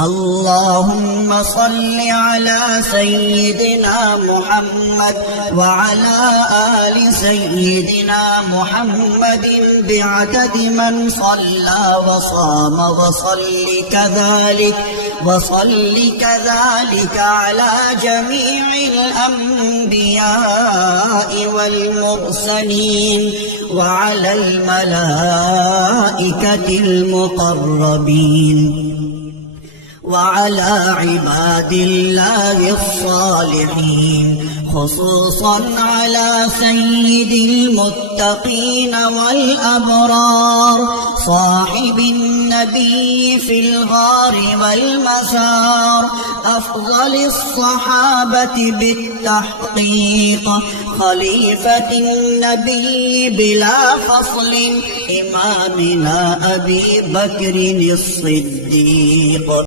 اللهم صل على سيدنا محمد وعلى آل سيدنا محمد بعدد من صلى وصام وصل كذلك على جميع الأنبياء والمرسلين وعلى الملائكة المقربين وعلى عباد الله الصالحين خصوصا على سيد المتقين والأبرار صاحب النبي في الغار والمسار أفضل الصحابة بالتحقيق خليفة النبي بلا فصل إمامنا أبي بكر الصديق